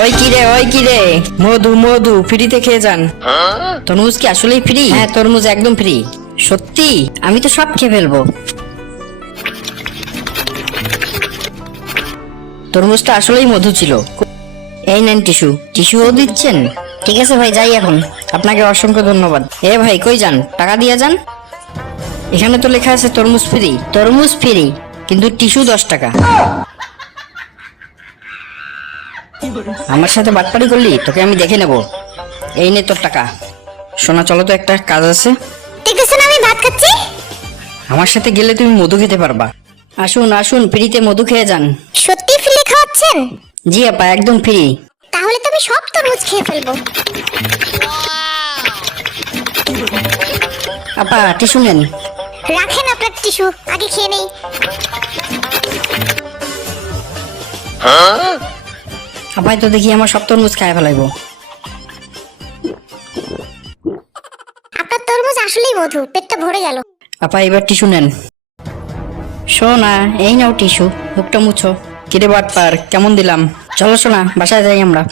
ওই কি রে, মধু মধু ফ্রিতে খেয়ে যান। তরমুজ কি আসলেই ফ্রি? হ্যাঁ, তরমুজ একদম ফ্রি। সত্যি? আমি তো সব খেয়ে ফেলবো। তরমুজটা আসলেই মধু ছিল। এই নেন টিস্যু। টিস্যুও দিচ্ছেন? ঠিক আছে ভাই, যাই এখন। আপনাকে অসংখ্য ধন্যবাদ। এ ভাই, কই যান? টাকা দিয়ে যান। এখানে তো লেখা আছে তরমুজ ফ্রি। তরমুজ ফ্রি, কিন্তু টিস্যু 10 টাকা। আমার সাথে বাটপারি করলি? তোকে আমি দেখে নেব। এই নে তোর টাকা। সোনা, চলো তো, একটা কাজ আছে। ঠিক আছে, আমি ভাত খাচ্ছি। আমার সাথে গেলে তুমি মধু খেতে পারবা। আসুন আসুন, ফ্রিতে মধু খেয়ে যান। সত্যি ফ্রি খাওয়াচ্ছেন? জি আপা, একদম ফ্রি। তাহলে তো আমি সব তরমুজ খেয়ে ফেলবো। আপা, টিস্যু নেন। রাখেন আপনার টিস্যু, আগে খেয়ে নেই। আপাই তো দেখি আমার সব তরমুজ খায় ফেলাইবো। আপনার তরমুজ আসলেই মধু, পেটটা ভরে গেল। আপা, এবার টিস্যু নেন। সোনা, এই নাও টিস্যু, মুখটা মুছো। কিরে বাটপার, কেমন দিলাম? চলো সোনা, বাসায় যাই আমরা।